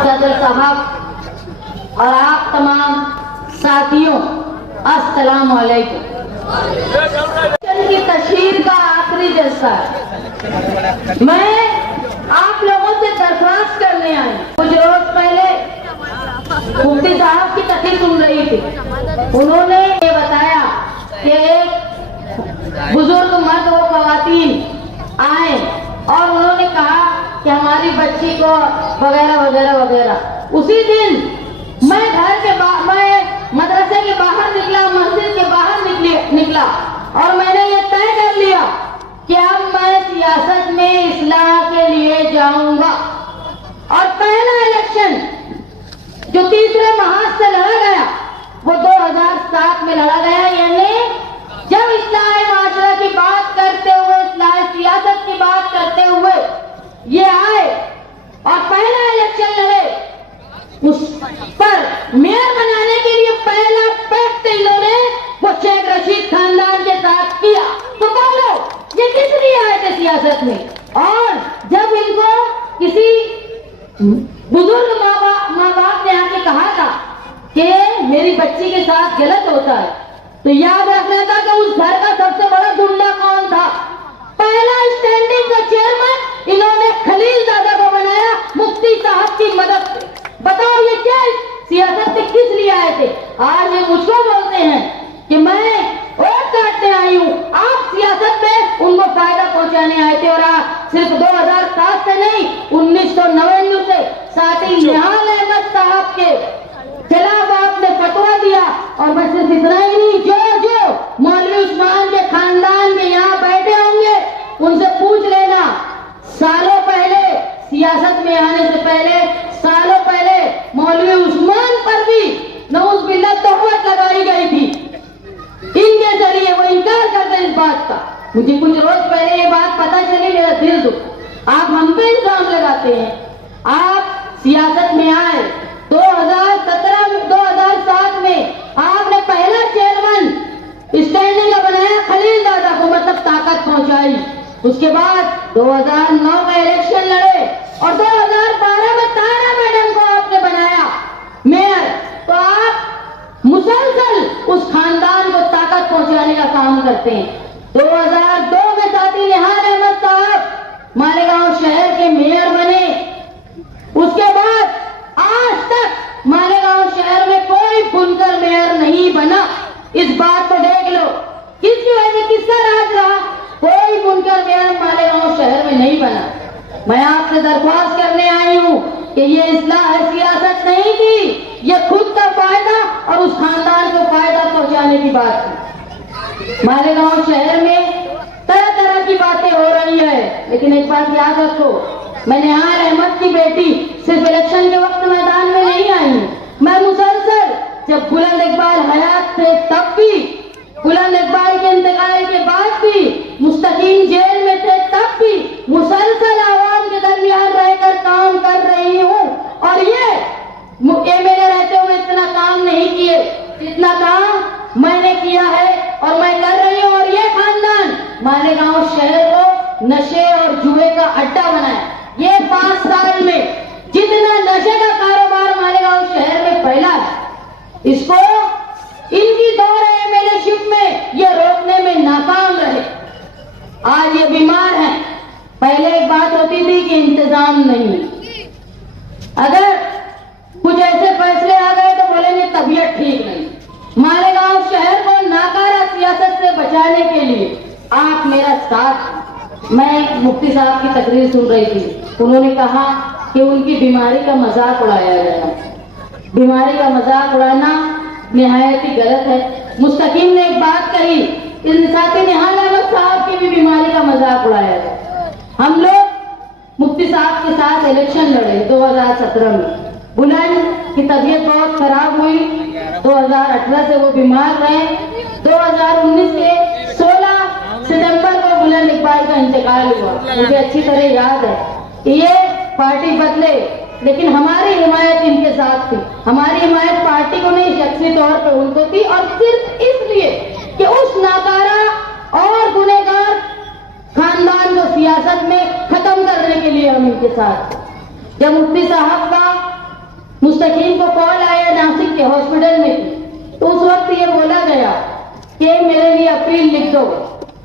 सदर साहब और आप तमाम साथियों, अस्सलाम वालेकुम। की तशहीर का आखिरी जलसा है। मैं आप लोगों से दरख्वास्त करने आई। कुछ रोज पहले मुफ्ती साहब की तकरीर सुन रही थी। उन्होंने ये बताया कि एक बुजुर्ग मर्द व खवातीन आए और उन्होंने कहा कि हमारी बच्ची को वगैरह वगैरह वगैरह। उसी दिन मैं मैं मदरसे के बाहर निकला, मस्जिद के बाहर निकला और मैंने ये तय कर लिया कि अब मैं सियासत में इस्लाह के लिए जाऊंगा। और पहला इलेक्शन जो तीसरे महाज से लड़ा गया वो 2007 में लड़ा गया। यानी जब इस्लाह माशरा की बात करते हुए, इस्लाह सियासत की बात करते हुए ये आए और पहला इलेक्शन लड़े, उस पर मेयर बनाने के लिए पहला पैक्ट इन्होंने वो शेख रशीद खानदान के साथ किया। तो बोलो ये किस लिए आए थे सियासत में? और जब इनको किसी बुजुर्ग माँ बाप ने आके कहा था कि मेरी बच्ची के साथ गलत होता है, तो याद रखना था कि उस घर का सबसे बड़ा गुंडा कौन था। पहला स्टैंडिंग का चेयरमैन इन्होंने खलील दादा को बनाया मुफ्ती साहब की मदद से। बताओ ये क्या सियासत में किस लिए आए थे? आज ये मुझको बोलते हैं कि मैं वोट काटने आई हूँ, आप सियासत में उनको फायदा पहुंचाने आए थे। और सिर्फ 2007 से नहीं, 1999 से साथ ही निहाल अहमद साहब के खिलाफ आपने फतवा दिया। और मैं सिर्फ इतना ही नहीं, जो मौलवी उस्मान के खानदान में यहाँ बैठे होंगे उनसे पूछ लेना, सालों पहले सियासत में आने से पहले, सालों पहले मौलवी उस्मान पर भी नऊज़ बिल्लाह तोहमत लगाई गई थी। इनके जरिए वो इनकार करते हैं इस बात का। मुझे कुछ रोज पहले ये बात पता चली, मेरा दिल दुखा। आप हम पे इल्जाम लगाते हैं। आप सियासत में आए 2017 में, 2007 में आपने पहला चेयरमैन स्टैंडिंग का बनाया खलील दादा को, मतलब ताकत पहुंचाई। उसके बाद 2009 में इलेक्शन लड़े और 2012 में तारा मैडम को आपने बनाया मेयर। तो आप मुसलसल उस खानदान को ताकत पहुंचाने का काम करते हैं। 2002 में साथी निहाल अहमद साहब मालेगांव शहर के मेयर बने। उसके बाद आज तक मालेगांव शहर में कोई बुनकर मेयर नहीं बना। इस बात को देख लो, किसकी वजह, किसका राज रहा? कोई बुनकर मेयर मालेगांव शहर में नहीं बना। मैं आपसे दरख्वास्त करने आई हूँ कि ये इस्लाह सियासत नहीं थी, ये खुद का फायदा और उस खानदान को फायदा पहुंचाने की बात थी। मालेगांव शहर में तरह तरह की बातें हो रही है, लेकिन एक बात याद रखो, मैं निहाल अहमद की बेटी सिर्फ इलेक्शन के वक्त मैदान में नहीं आई हूँ। मैं मुसलसल जब बुलंद इकबाल हयात थे तब भी, बुलंद इकबाल के इंतकाल के बाद भी, मुस्तकीम जेल में थे तब भी मुसलसल आवाम के दरमियान रहकर काम कर रही हूँ। और ये मेरे रहते हुए इतना काम नहीं किए, इतना काम मैंने किया है और मैं कर रही हूँ। और ये खानदान मालेगांव शहर को नशे और जुए का अड्डा बनाया। ये 5 साल में जितना नशे का कारोबार मालेगांव शहर में फैला है, इसको इनकी दौर एमएलएशिप में ये रोकने में नाकाम रहे। आज ये बीमार हैं। पहले एक बात होती थी कि इंतजाम नहीं, अगर कुछ ऐसे फैसले आ गए तो बोलेंगे तबीयत ठीक नहीं। मालेगांव शहर को नाकारा सियासत से बचाने के लिए आप मेरा साथ। मैं मुफ्ती साहब की तकरीर सुन रही थी, उन्होंने कहा कि उनकी बीमारी का मजाक उड़ाया गया। बीमारी का मजाक उड़ाना निहायत ही गलत है। मुस्तकीम ने एक बात कही, साथी निहाल अहमद साहब की भी बीमारी का मजाक उड़ाया गया। हम लोग मुफ्ती साहब के साथ इलेक्शन लड़े 2017 में। बुलंद की तबीयत बहुत खराब हुई, 2018 से वो बीमार रहे। 2019 के 16 सितंबर को बुलंद इकबाल का इंतकाल हुआ। मुझे अच्छी तरह याद है। ये पार्टी बदले, लेकिन हमारी हिमायत इनके साथ थी। हमारी हिमायत पार्टी को नहीं, शख्सी तौर पर उनको थी। और सिर्फ इसलिए कि उस नाकारा और गुनहगार खानदान को सियासत में खत्म करने के लिए हम इनके साथ। जब मुफ्ती साहब का थी, हॉस्पिटल में थी, तो उस वक्त ये बोला गया कि मेरे लिए अपील लिख दो,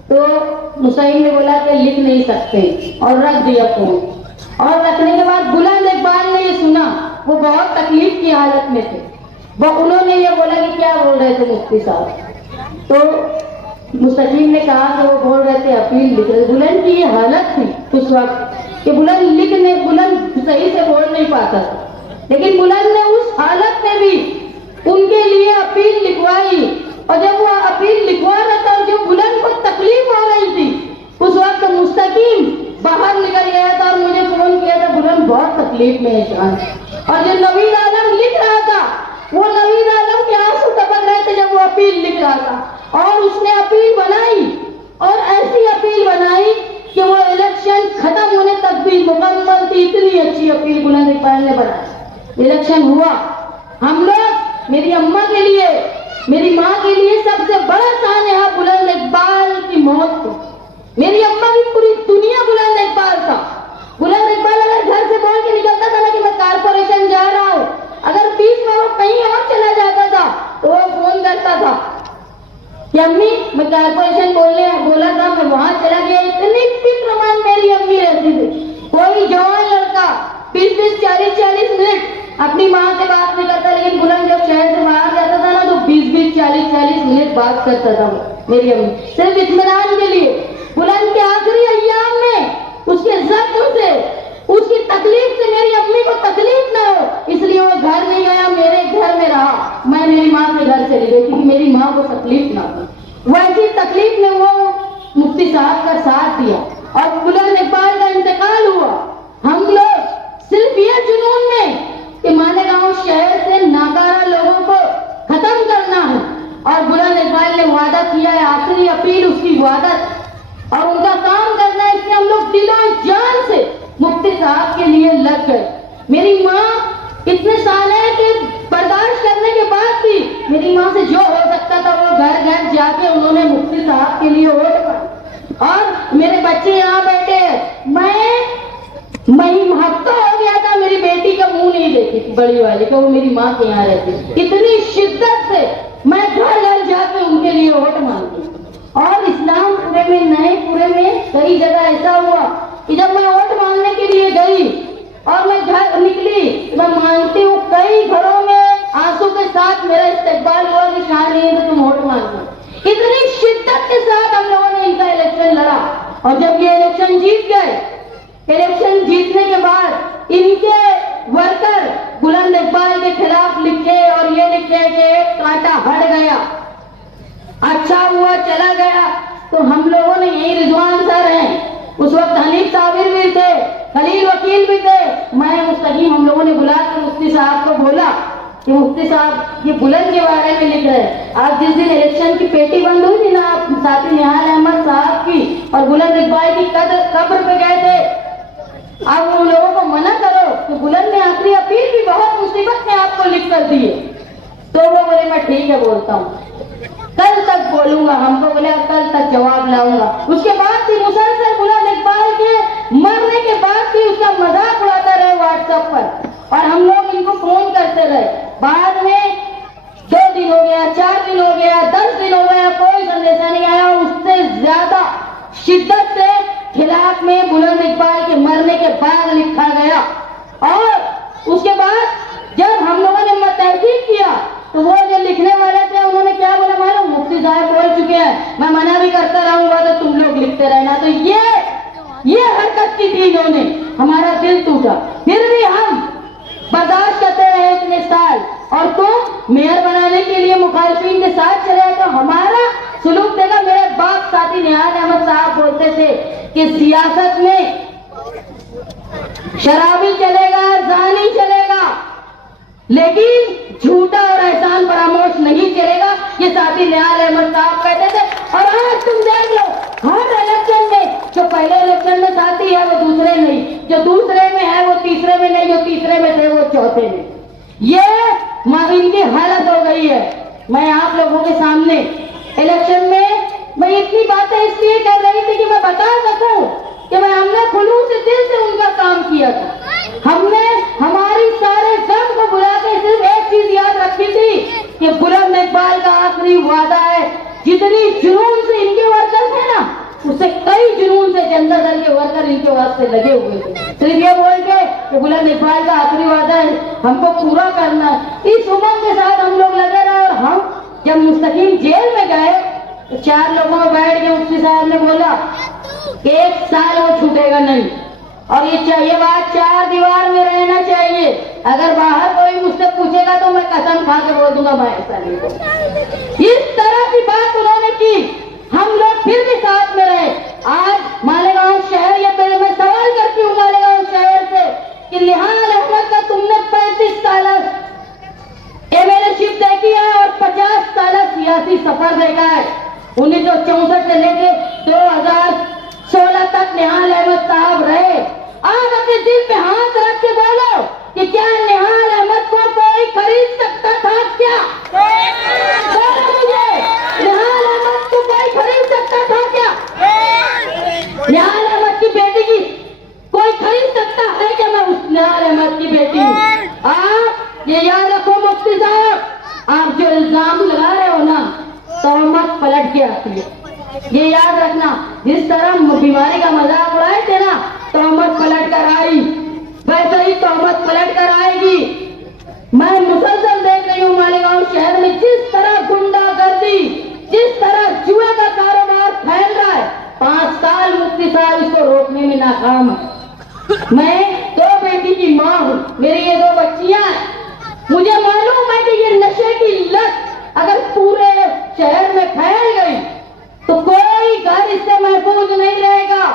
तो मुसैन ने बोला कि लिख नहीं सकते और रख दिया फोन। और रखने के बाद बुलंद इकबाल ने ये सुना, वो बहुत तकलीफ की हालत में थे, वो उन्होंने ये बोला कि क्या बोल रहे थे मुफ्ती साहब, तो मुस्तकीम ने कहा कि वो बोल रहे थे अपील लिख रहे। बुलंद की ये हालत थी उस वक्त कि बुलंद सही से बोल नहीं पाता था, लेकिन बुलंद ने उस हालत में भी उनके लिए अपील लिखवाई। और जब वो अपील लिखवा रहा था और जो बुलंद को तकलीफ हो रही थी, उस वक्त मुस्तकीम बाहर निकल गया था और मुझे फोन किया था, बुलंद बहुत तकलीफ में है शान। और जो नवीद आलम लिख रहा था, वो नवीद आलम के आंसू टपक रहे थे जब वो अपील लिख रहा था। और उसने अपील बनाई और ऐसी अपील बनाई कि वो इलेक्शन खत्म होने तक भी मुकम्मल थी। इतनी अच्छी अपील बुलंद इकबाल ने बनाई। इलेक्शन हुआ, हम लोग मेरी अम्मा के लिए, मेरी माँ के लिए सबसे बड़ा सान्या बुलंद इकबाल की मौत को। मेरी अम्मा की पूरी दुनिया बुलंद इकबाल था। बुलंद इकबाल अगर घर से बोल के निकलता था ना कि मैं कारपोरेशन जा रहा हूँ, अगर बीच में वो कहीं और चला जाता था तो वो फोन करता था कि अम्मी मैं कारपोरेशन बोला था, मैं वहां चला गया। इतनी फिक्रमंद मेरी अम्मी रहती थी। कोई जवान लड़का 20-20, 40-40 मिनट अपनी माँ से बात नहीं करता, लेकिन बुलंद जब शहर से बाहर जाता था ना तो 20-20, 40-40 मिनट बात करता था मेरी अम्मी, सिर्फ इत्मीनान के लिए। बुलंद के आखिरी अय्याम में उसके जख्म से, उसकी तकलीफ से मेरी अम्मी को तकलीफ ना हो, इसलिए वो घर नहीं गया, मेरे घर में रहा। मैं मेरी माँ के घर चली गई क्योंकि मेरी माँ को तकलीफ ना हो। वैसी तकलीफ में वो मुफ्ती साहब का साथ दिया और बुलंद इकबाल का इंतकाल हुआ। हम लोग सिर्फ ये जुनून में कि मालेगांव शहर से नाकारा लोगों को खत्म करना है, और बुलंद इकबाल ने वादा किया है, आखिरी अपील उसकी वादत और उनका काम करना है, इसलिए हम लोग दिलो जान से मुफ्ती साहब के लिए लग गए। मेरी माँ इतने साल है कि बर्दाश्त करने के बाद भी मेरी माँ से जो हो सकता था वो घर घर जाके उन्होंने मुफ्ती साहब के लिए वोट किया। और मेरे बच्चे यहाँ बैठे हैं, मैं हफ्ता हो गया था मेरी बेटी का मुंह नहीं देखी थी, बड़ी वाली को, वो मेरी माँ के यहाँ रहती थी। इतनी शिद्दत से मैं घर घर जाके उनके लिए वोट मांगती। और इस्लामपुरे में, नएपुरे में कई जगह ऐसा हुआ कि जब मैं वोट मांगने के लिए गई और मैं घर निकली, मैं मानती हूँ कई घरों में आंसू के साथ मेरा इस्तेकबाल हुआ कि शान नहीं है तो तुम वोट मांगो। इतनी शिद्दत के साथ हम लोगों ने इनका इलेक्शन लड़ा। और जब ये इलेक्शन जीत गए, इलेक्शन जीतने के बाद इनके वर्कर बुलंद इकबाल के खिलाफ लिखे और ये लिखे कि एक कांटा हट गया, अच्छा हुआ चला गया। तो हम लोगों ने, यही रिजवान सर हैं, उस वक्त हनीफ साबिर भी थे, खलील वकील भी थे, मैं मुस्तकीम, हम लोगों ने बुला कर मुफ्ती साहब को बोला कि मुफ्ती साहब ये बुलंद के बारे में लिख रहे हैं। आज जिस दिन इलेक्शन की पेटी बंद हुई थी ना, साथी निहाल अहमद साहब की और बुलंद इकबाल की कब्र पे गए थे, आप उन लोगों को मना करो तो बुलंद ने आखिरी अपील भी बहुत मुसीबत में आपको लिख कर दी है। तो वो बोले मैं ठीक है बोलता हूँ, कल तक बोलूंगा। हमको बोले कल तक जवाब लाऊंगा। उसके बाद भी मुसलसल बुलंद इकबाल के मरने के बाद भी उसका मजाक उड़ाता रहे व्हाट्सएप पर, और हम लोग इनको फोन करते रहे। बाद में 2 दिन हो गया, 4 दिन हो गया, 10 दिन हो गया, कोई संदेशा नहीं आया। उससे ज्यादा शिद्दत से खिलाफ में बुलंद इकबाल के मरने के बाद लिखा गया। और उसके बाद जब हम लोगों ने तहकीक किया तो वो जो लिखने वाले थे उन्होंने क्या बोला मालूम, मुफ्ती साहब बोल चुके हैं, मैं मना भी करता रहूंगा तो तुम लोग लिखते रहना। तो ये हरकत की थी इन्होंने, हमारा दिल टूटा। फिर भी हम बर्दाश्त करते रहे इतने साल, और तुम मेयर बनाने के लिए मुखालिफिन के साथ चले। तो हमारा सुलूक देखा, मेरे बाप साथी निहाल अहमद साहब बोलते थे कि सियासत में शराबी चलेगा, जानी चलेगा, लेकिन झूठा और एहसान फरामोश नहीं चलेगा। ये साथी निहाल अहमद साहब कहते थे। और आज तुम देख लो, हर इलेक्शन में जो पहले इलेक्शन में साथी है वो दूसरे नहीं, जो दूसरे में है वो तीसरे में नहीं, जो तीसरे में थे वो चौथे में। ये इनकी हालत हो गई है। मैं आप लोगों के सामने इलेक्शन में मैं इतनी बातें इसलिए कर रही थी कि मैं बता सकूं कि हमने खुलूस से दिल से उनका काम किया था। हमने हमारी सारे गम को भुला के सिर्फ एक चीज याद रखी थी ہم کو پورا کرنا ہے۔ اس امنگ کے ساتھ ہم لوگ لگے رہے، اور ہم جب مستقیم جیل میں گئے تو 4 لوگوں میں بیٹھ کے مفتی صاحب نے بولا کہ 1 سال وہ چھوٹے گا نہیں، اور یہ بات 4 دیوار میں رہنا چاہیے۔ اگر باہر کوئی مجھ سے پوچھے گا تو میں قسم کھا کے بول دوں گا میں ایسا نہیں کروں۔ اس طرح کی بات انہوں نے کی، ہم لوگ پھر بھی ساتھ میں رہے۔ آج مالیگاؤں شہر، یہ پہلے میں سوال کرتی ہوں مالیگاؤں شہر سے کہ نہال احمد کا تم نے 35 سال MLA شپ دیکھی ہے اور 50 سال سیاسی سفر دیکھا ہے۔ 1964 سے لے کے 2016 تک نہال احمد صاحب رہے۔ آج اپنے دل پہ ہاتھ رکھ کے بولو کہ کیا نہال احمد کو کوئی خرید سکتا تھا؟ کیا بولو مجھے، نہال احمد کو کوئی خرید سکتا تھا؟ کیا نہال احمد کی بیٹی کی کوئی خرید سکتا ہے؟ کہ میں اس نہال احمد کی بیٹی ہوں۔ آپ یہ یاد رکھو مفتی صاحب، آپ جو الزام لگا رہے ہو نا، تہمت پلٹ کے آتی ہے، یہ یاد رکھنا۔ جس طرح بیماری کا مذاق اڑائے تھے نا، تہمت پلٹ کر آئی، ویسے ہی تہمت پلٹ کر آئے گی۔ میں مسلسل دیکھ رہی ہوں مالیگاؤں شہر میں جس طرح گنڈا گردی، جس طرح جوئے کا کاروبار پھیل رہا ہے۔ 5 سال مفتی صاحب اس کو روکنے میں ناکام ہے۔ میں 2 بیٹی کی ماں ہوں، میری یہ 2 بچیاں ہیں۔ مجھے معلوم ہے کہ یہ نشے کی لت اگر پورے شہر میں پھیل گئی تو کوئی گھر اس سے محفوظ نہیں رہے گا۔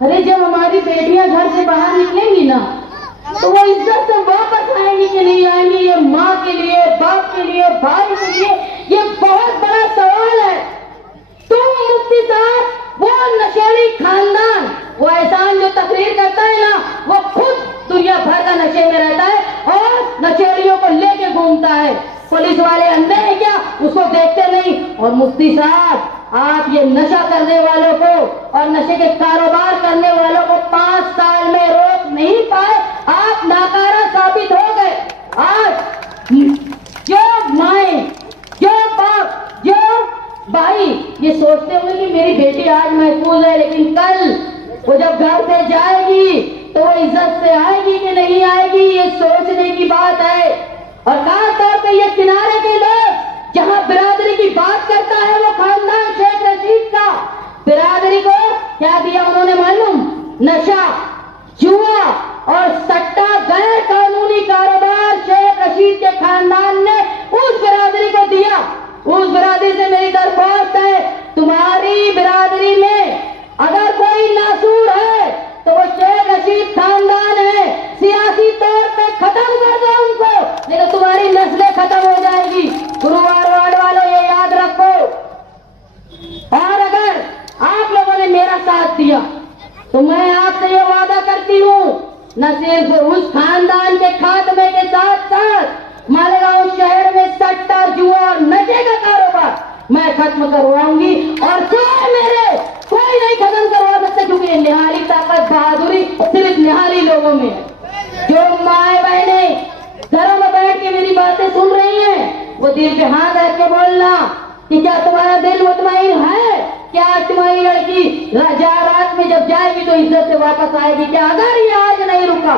ارے جب ہماری بیٹیاں گھر سے باہر نکلیں گی نا تو وہ عزت سے واپس آئیں گی کہ نہیں آئیں گی، یہ ماں کے لیے، باپ کے لیے، بھائی کے لیے یہ بہت بڑا سوال ہے۔ تم مفتی صاحب، وہ نشیڑی خاندان، وہ احسان جو تقریر کرتا ہے نا، وہ خود دنیا بھر کا نشے میں رہتا ہے اور نشیڑیوں کو لے کے گھومتا ہے۔ پولیس والے اندھے ہیں کیا؟ اس کو دیکھتے نہیں۔ اور مفتی صاحب، آپ یہ نشہ کرنے والوں کو اور نشے کے کاروبار کرنے والوں کو 5 سال میں روک نہیں پائے، آپ ناکارہ ثابت ہو گئے۔ آج جو مائیں، جو باپ، جو بھائی یہ سوچتے ہوئے کہ میری بیٹی آج محفوظ ہے، لیکن کل وہ جب گھر سے جائے گی تو وہ عزت سے آئے گی کہ نہیں آئے گی، یہ سوچنے کی بات ہے۔ اور خاص طور پہ یہ کنارے کے لوگ، جہاں برادری کی بات کرتا ہے وہ خاندان شیخ رشید کا، برادری کو کیا دیا انہوں نے معلوم؟ نشہ، جوا اور سٹا، غیر قانونی کاروبار شیخ رشید کے خاندان نے اس برادری کو دیا۔ اس برادری سے میری درخواست ہے، تمہاری برادری میں اگر کوئی ناسور ہے تو وہ شیخ رشید خاندان ہے۔ سیاسی طور پہ ختم کر دو ان کو، نہیں تو تمہاری نسلیں ختم ہو جائے گی۔ گرووار واڑ والوں یہ یاد رکھو۔ اور اگر آپ لوگوں نے میرا ساتھ دیا تو میں آپ سے یہ وعدہ کرتی ہوں، نہ صرف اس خاندان کے خاتمے کے ساتھ ساتھ مالیگاؤں شہر میں سٹا، جوا اور نشے کا کاروبار میں ختم کرواؤں گی، اور کوئی نہیں ختم کروا سکتا، کیونکہ یہ نہالی طاقت، بہادری صرف نہالی لوگوں میں ہے۔ جو مائیں بہنیں گھروں میں بیٹھ کے میری باتیں سن رہی ہیں، وہ دل پہ ہاتھ رکھ کے بولنا کہ کیا تمہارا دل مطمئن ہے؟ کیا تمہاری لڑکی رات میں جب جائے گی تو عزت سے واپس آئے گی؟ کیا اگر یہ آج نہیں رکا،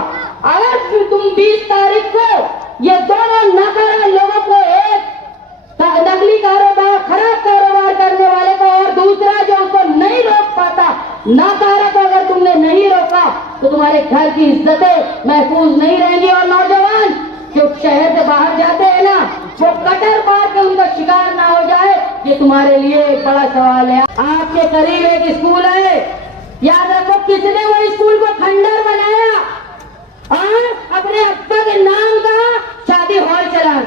اگر تم 20 تاریخ کو یہ دونوں ناکارہ لوگوں کو، ایک نقلی کاروبار، خراب کاروبار کرنے والے کو، اور دوسرا جو اس کو نہیں روک پاتا ناکارہ کو، اگر تم نے نہیں روکا تو تمہارے گھر کی عزتیں محفوظ نہیں رہیں گی۔ اور نوجوان جو شہر سے باہر جاتے ہیں نا، وہ کٹر مار کے ان کا شکار نہ ہو جائے، یہ تمہارے لیے ایک بڑا سوال ہے۔ آپ کے قریب ایک اسکول ہے، یاد رکھو کس نے وہ اسکول کو کھنڈر بنایا اور اپنے ابا کے نام کا شادی ہال چلا،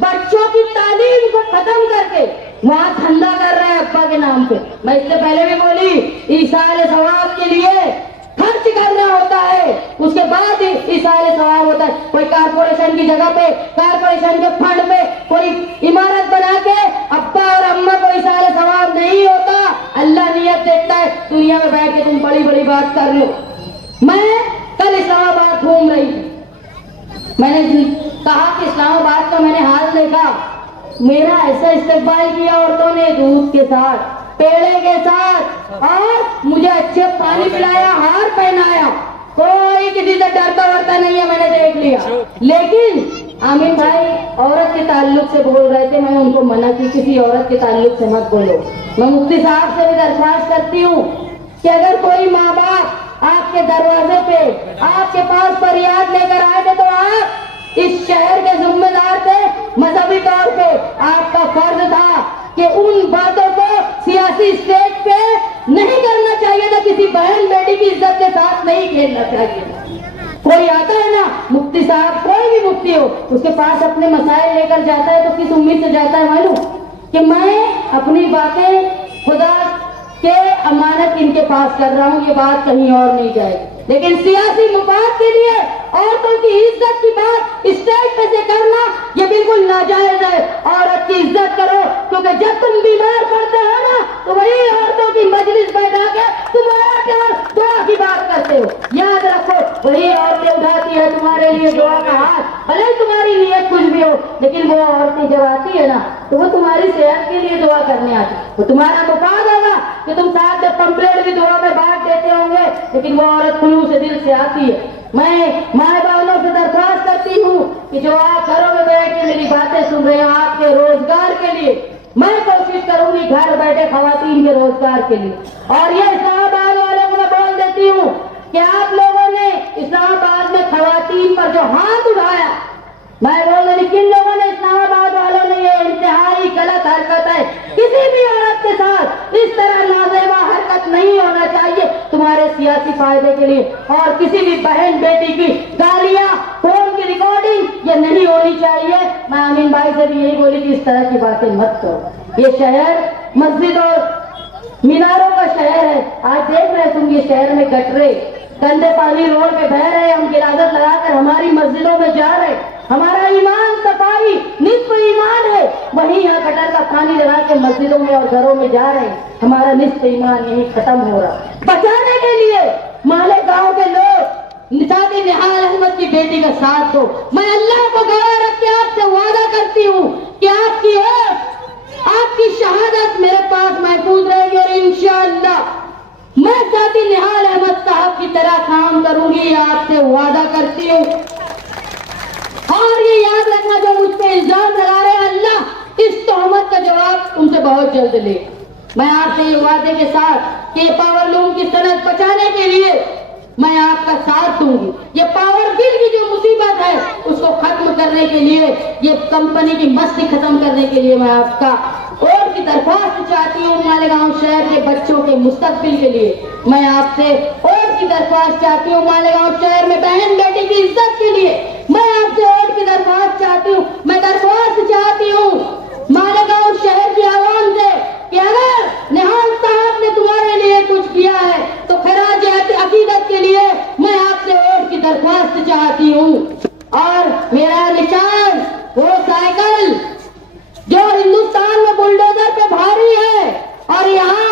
بچوں کی تعلیم کو ختم کر کے وہاں دھندا کر رہے ہیں ابا کے نام پہ۔ میں اس سے پہلے بھی بولی، ایصال ثواب کے لیے خرچ کرنا ہوتا ہے، اس کے بعد ایصال ثواب ہوتا ہے۔ کوئی کارپوریشن کی جگہ پہ، کارپوریشن کے فنڈ پہ کوئی عمارت بنا کے ابا اور اما کو ایصال ثواب نہیں ہوتا، اللہ نیت دیکھتا ہے۔ دنیا میں بیٹھ کے تم بڑی بڑی بات کر لو۔ میں کل اسلام آباد گھوم رہی تھی، میں نے کہا کہ اسلام آباد کا میں نے حال دیکھا، میرا ایسا استقبال کیا عورتوں نے، دودھ کے ساتھ، پیڑے کے ساتھ، اور مجھے اچھے پانی پلایا، ہار پہنایا۔ कोई किसी से डरता वरता नहीं है, मैंने देख लिया। लेकिन आमिर भाई औरत के ताल्लुक से बोल रहे थे, मैं उनको मना की किसी औरत के ताल्लुक से मत बोलो। मैं मुफ्ती साहब से भी दरख्वास्त करती हूँ कि अगर कोई माँ बाप आपके दरवाजे पे आपके पास फरियाद लेकर आए थे, तो आप इस शहर के जिम्मेदार थे, मजहबी तौर पे आपका फर्ज था कि उन बातों को सियासी स्टेज पे नहीं करना चाहिए था, किसी बहन बेटी की इज्जत के साथ नहीं खेलना चाहिए। कोई आता है ना मुफ्ती साहब, कोई भी मुफ्ती हो, उसके पास अपने मसाइल लेकर जाता है तो किस उम्मीद से जाता है मालूम? कि मैं अपनी बातें खुदा के अमानत इनके पास कर रहा हूँ, ये बात कहीं और नहीं जाएगी। लेकिन सियासी मफाद के लिए औरतों की इज्जत की बात स्टेज पे से करना ये बिल्कुल नाजायज है। औरत की इज्जत करो, क्योंकि जब तुम बीमार पड़ते हो ना, तो वही औरतों की मजलिस बैठा के तुम आकर दुआ की बात करते हो। याद रखो, वही औरतें उठाती है तुम्हारे लिए दुआ का हाथ, भले तुम्हारी नीयत कुछ भी हो, लेकिन वो औरतें जब आती है ना, तो वो तुम्हारी सेहत के लिए दुआ करने आती है। वो तुम्हारा मुफाद होगा कि तुम साथ जब पंपलेट भी दुआ में बांट देते होंगे, लेकिन वो औरत खुलूस से दिल से आती है। मैं माए बहनों से दरख्वास्त करती हूँ कि जो आप घरों में बैठ के मेरी बातें सुन रहे हैं, आपके रोजगार के लिए मैं कोशिश करूंगी, घर बैठे खवातीन के रोजगार के लिए। और ये इस्लामाबाद वालों को मैं बोल देती हूँ कि आप लोगों ने इस्लामाबाद में खवातीन पर जो हाथ उठाया, मैं बोल रही किन लोगों ने, इस्लामाबाद वालों ने, ये इंतहाई गलत हरकत है। किसी भी औरत के साथ इस तरह नाज़ेबा हरकत नहीं होना चाहिए तुम्हारे सियासी फायदे के लिए। और किसी भी बहन बेटी की गालियां, फोन की रिकॉर्डिंग ये नहीं होनी चाहिए। मैं अमीन भाई से भी यही बोली कि इस तरह की बातें मत करो। ये शहर मस्जिद और मीनारों का शहर है। आज देख रहे तुम ये शहर में गटरे, गंदे पानी रोड पे बह रहे हैं, हम गिरावट लगाकर हमारी मस्जिदों में जा रहे। हमारा ईमान सफाई निस्फ ईमान है, वहीं यहाँ गटर का पानी लगा के मस्जिदों में और घरों में जा रहे हैं। हमारा निस्फ ईमान यही खत्म हो रहा। बचाने के लिए माले गांव के लोग निशाती निहाल अहमद की बेटी का साथ दो। मैं अल्लाह को गवाह रख के आपसे वादा करती हूँ कि आपकी आपकी शहादत मेरे पास महफूज रहेगी, और इंशाअल्लाह मैं साथी निहाल अहमद साहब की तरह काम करूंगी, आपसे वादा करती हूँ। और ये याद रखना, जो मुझ पे इल्जाम लगा रहे हैं, अल्लाह इस तोहमत का जवाब तुमसे बहुत जल्द ले। मैं आपसे ये वादे के साथ कि पावर लूम की सनद बचाने के लिए मैं आपका साथ दूंगी। ये पावर बिल की जो मुसीबत है उसको खत्म करने के लिए, ये कंपनी की मस्ती खत्म करने के लिए मैं आपका और की दरख्वास्त चाहती हूँ। मालेगांव शहर के बच्चों के मुस्तकबिल के लिए मैं आपसे और की दरख्वास्त चाहती हूँ। मालेगांव शहर में बहन बेटी की इज्जत के लिए मैं आपसे और की दरख्वास्त चाहती हूँ। मैं दरख्वास्त चाहती हूँ मालेगांव शहर की आवाम से कि अगर निहाल साहब ने तुम्हारे लिए कुछ किया है तो खराज अकीदत के लिए मैं आपसे वोट की दरख्वास्त चाहती हूँ। और मेरा निशान वो साइकिल जो हिंदुस्तान में बुलडोजर पे भारी है, और यहाँ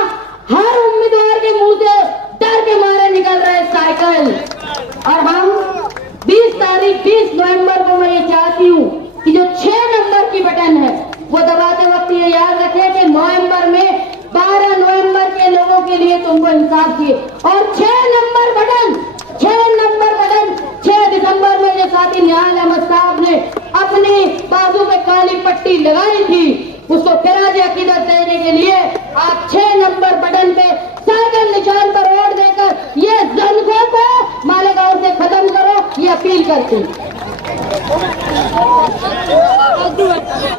हर उम्मीदवार के मुंह से डर के मारे निकल रहे साइकिल। और हम 20 नवंबर को मैं ये चाहती हूँ कि जो 6 नंबर की बटन है वो दबाते वक्त ये याद रखें कि नवंबर में 12 नवंबर के लोगों के लिए तुमको इंसाफ दिए, और 6 नंबर बटन 6 दिसंबर में जो साथी निहाल अहमद साहब ने अपनी बाजू पे काली पट्टी लगाई थी, उसको खराज अकीदत देने के लिए आप 6 नंबर बटन पे साइकिल निशान पर वोट देकर ये जंगों को मालेगांव से खत्म करो, ये अपील करती हूँ।